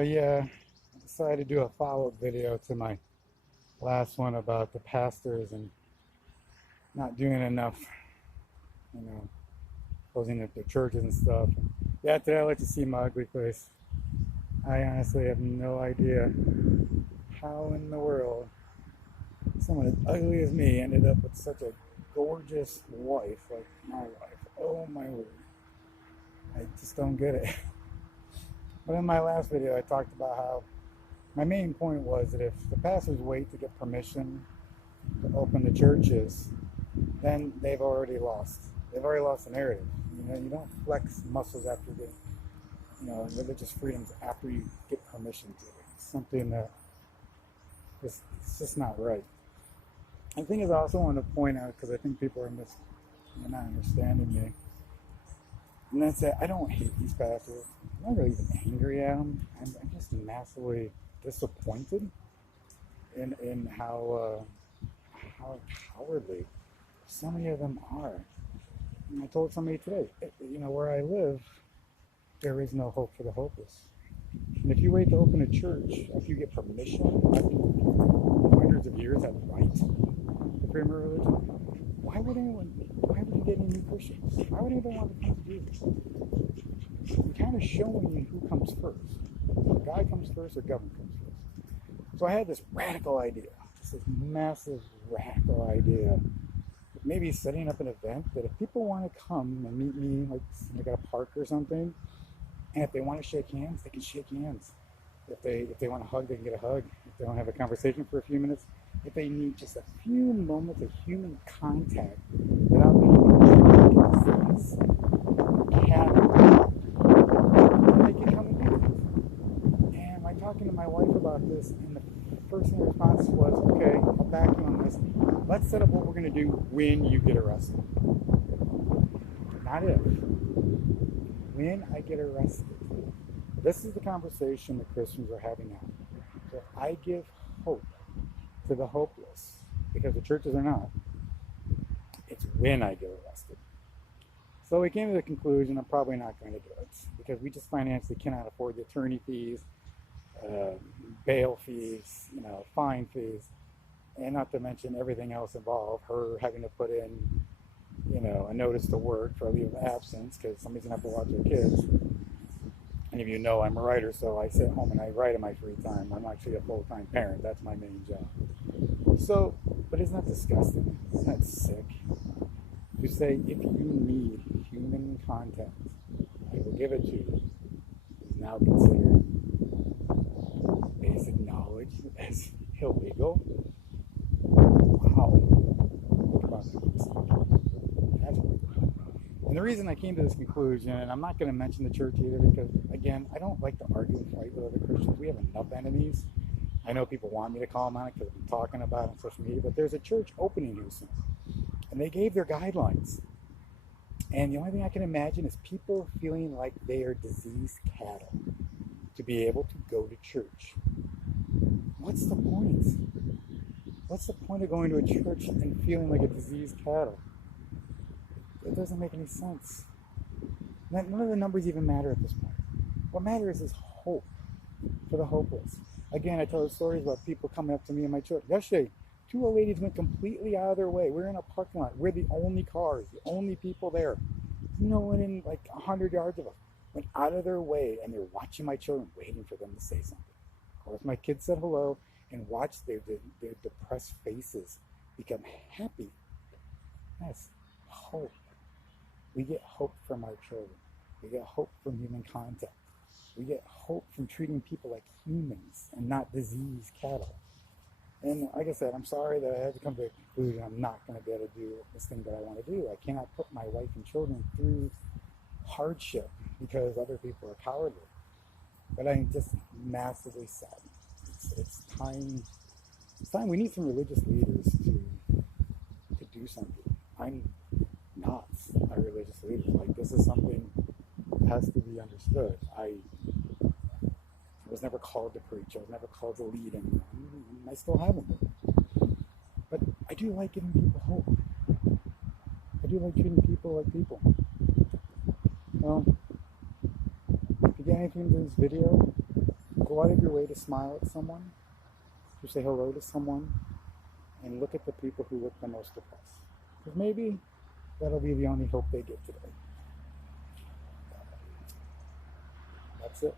Yeah, I decided to do a follow-up video to my last one about the pastors and not doing enough, you know, closing up their churches and stuff. And yeah, today I let you see my ugly face. I honestly have no idea how in the world someone as ugly as me ended up with such a gorgeous wife like my wife. Oh my word. I just don't get it. But in my last video, I talked about how my main point was that if the pastors wait to get permission to open the churches, then they've already lost. They've already lost the narrative. You don't flex muscles after getting, religious freedoms after you get permission to. It's something that it's just not right. I think is I also want to point out, because I think people are not understanding me. And that's it. I don't hate these pastors. I'm not really even angry at them. I'm just massively disappointed in how cowardly so many of them are. And I told somebody today, where I live, there is no hope for the hopeless. And if you wait to open a church, if you get permission, after hundreds of years have right to freedom of religion, why would you get any new Christians? Why would anybody want to come to Jesus? You're kind of showing you who comes first. God comes first or government comes first. So I had this radical idea, this massive radical idea, maybe setting up an event that if people want to come and meet me, like at a park or something, and if they want to shake hands, they can shake hands. If they want to hug, they can get a hug. If they want to have a conversation for a few minutes, if they need just a few moments of human contact without being disease, then they can come and do it. And I'm talking to my wife about this, and the first thing response was, okay, I'll back you on this. Let's set up what we're going to do when you get arrested. Not if. When I get arrested. This is the conversation that Christians are having now. So if I give hope to the hopeless, because the churches are not, it's when I get arrested. So we came to the conclusion I'm probably not going to do it, because we just financially cannot afford the attorney fees, bail fees, fine fees, and not to mention everything else involved, her having to put in, a notice to work for a leave of absence because somebody's going to have to watch their kids. And if you know, I'm a writer, so I sit home and I write in my free time. I'm actually a full-time parent. That's my main job. So, but isn't that disgusting? Isn't that sick? You say, if you need human contact, I will give it to you. Is now considered basic knowledge as illegal. Wow. Think about that. That's really wild. And the reason I came to this conclusion, and I'm not going to mention the church either, because, again, I don't like to argue and fight with other Christians. We have enough enemies. I know people want me to call them on it because I've been talking about it on social media, but there's a church opening here soon. And they gave their guidelines. And the only thing I can imagine is people feeling like they are diseased cattle to be able to go to church. What's the point? What's the point of going to a church and feeling like a diseased cattle? It doesn't make any sense. None of the numbers even matter at this point. What matters is hope for the hopeless. Again, I tell stories about people coming up to me and my church. Yesterday, two old ladies went completely out of their way. We're in a parking lot. We're the only cars, the only people there. No one in like 100 yards of us went out of their way, and they're watching my children, waiting for them to say something. Of course, my kids said hello and watched their depressed faces become happy. That's hope. We get hope from our children. We get hope from human contact. We get hope from treating people like humans and not diseased cattle. And like I said, I'm sorry that I had to come to the conclusion I'm not going to be able to do this thing that I want to do. I cannot put my wife and children through hardship because other people are cowardly. But I'm just massively saddened. It's time. It's time. We need some religious leaders to do something. I'm not a religious leader. Like, this is something that has to be understood. I was never called to preach. I was never called to lead anyone. I still haven't been. But I do like giving people hope. I do like treating people like people. Well, if you get anything from this video, go out of your way to smile at someone, to say hello to someone, and look at the people who look the most depressed. Because maybe that'll be the only hope they get today. That's it.